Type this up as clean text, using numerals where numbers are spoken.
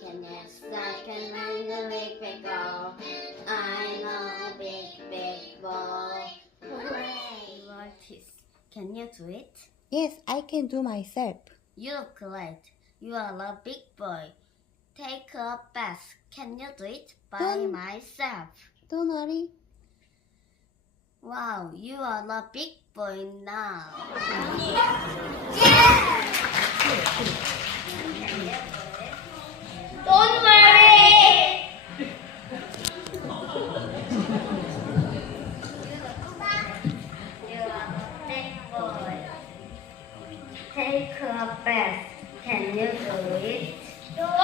can, yes, I can run the big, big ball. I know big, big ball. Hooray! You are this. Can you do it? Yes, I can do myself. You look great. You are a big boy. Take a bath. Can you do it by Don't- myself? Don't worry. Wow, you are a big boy now. Don't worry. You are a big boy. Take a bath. Can you do it? Don't